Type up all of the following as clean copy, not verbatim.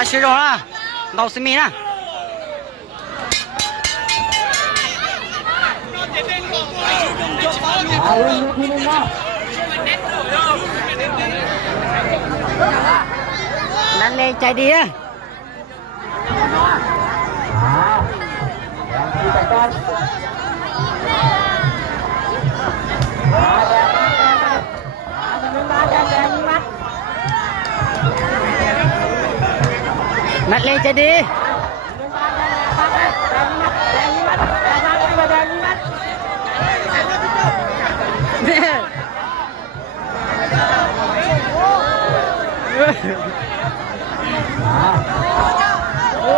来10种了，老师米呢？นั่นเลยใจดีอะนัดเลยใจดีโอ้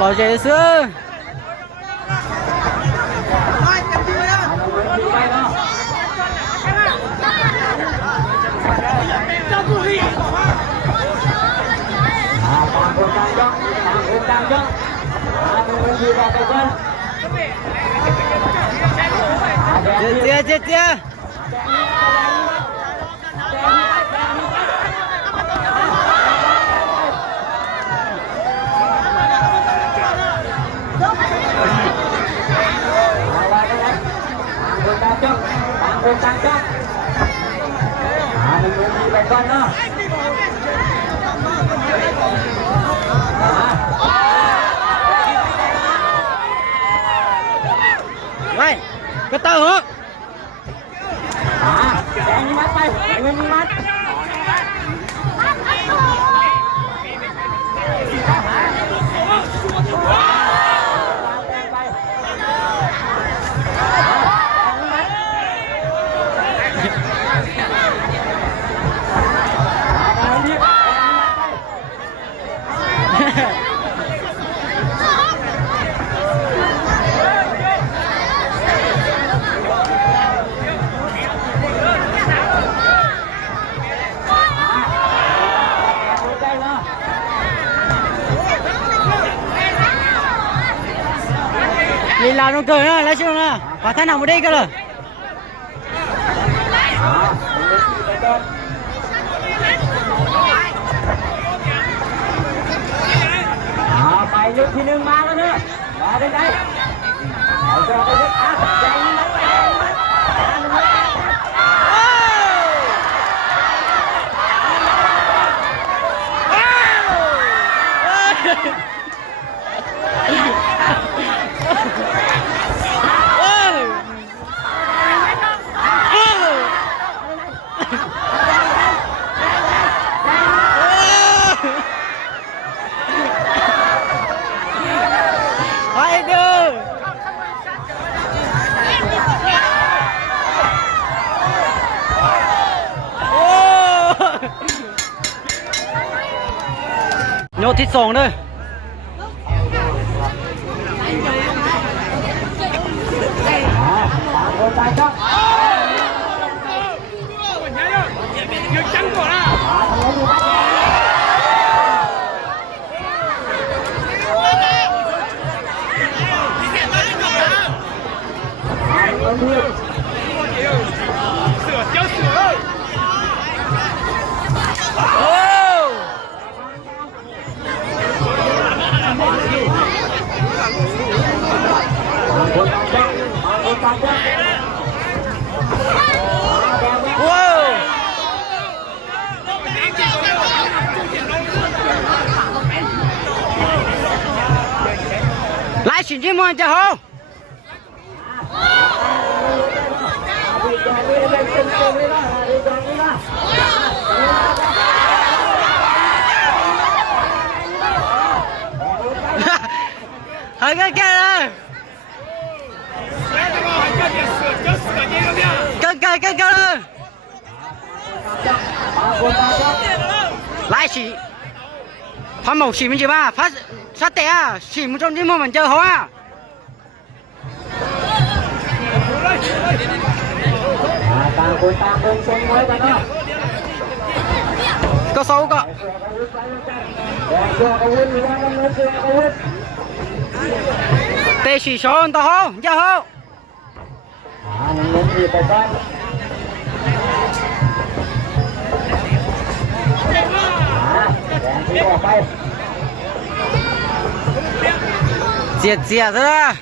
老姐是姐，喂，个大河。แดงมีมัดไปเงินมีมัด你老中哥呢？来兄弟，把他拿不这个了。ไปยกที่หนึ่งมาแล้วเนอะมาได้ใจเอาตัวไปยึดอ่ะใจมันโยนที่2เลย来，请进门就好。还个干了。干了！来洗，พันหมกฉีมันจีบ้าพัดสเตะฉีมันจนที่มันเหมือนเจอเขาอ่ะต่างคนต่างคนชมไว้กันเนาะ có xấu có tê chỉ số tao hô ra hô diệt diệt ra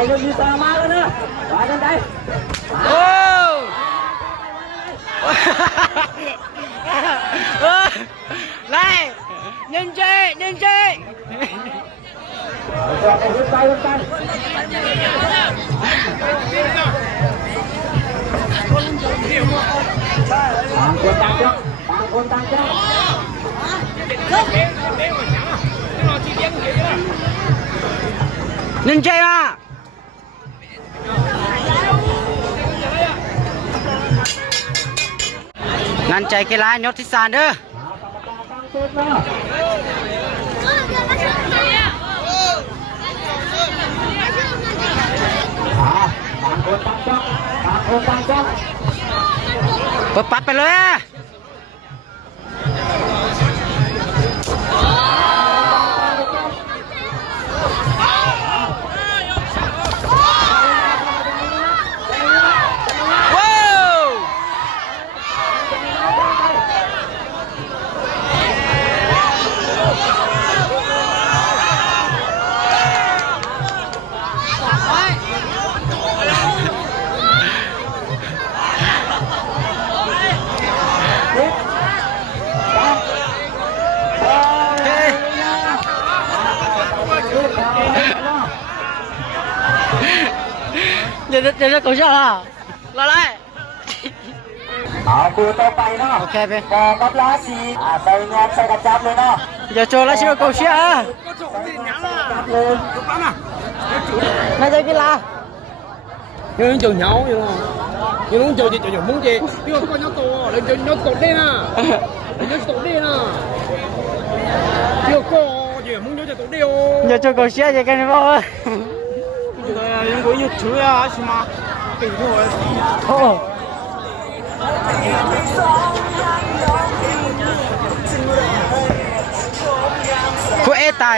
bài nó như tà ma luôn nữa bài lên đây lại nhân chơi con tăng chứ nhân chơi mà ngăn chạy cái lá nhót thích sàn đó bật bắtไปเลยอ่ะเดี๋ยวกูชอบละไล่กูต่อไปเนาะ โอเคไป ก็กับลาสีไปงานใส่กระจับเลยเนาะ เดี๋ยวโจแล้วชิโร่กูเชียร์ เลย นายจะกีฬา nhưng trường nhậu nhưng mà nhưng muốn chơi thì muốn gì nhưng mà có nhóc to lên chơi nhóc tụt đi nè nhóc tụt đi nè chưa có gì muốn nhóc tụt đi ô เดี๋ยวโจกูเชียร์จะกันบ่ 이거 줘야 하시마 이거 โอ้กูเอตาย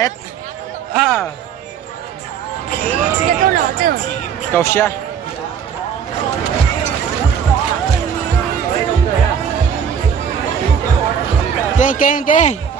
这都老正。 กูเชียร์เก่ง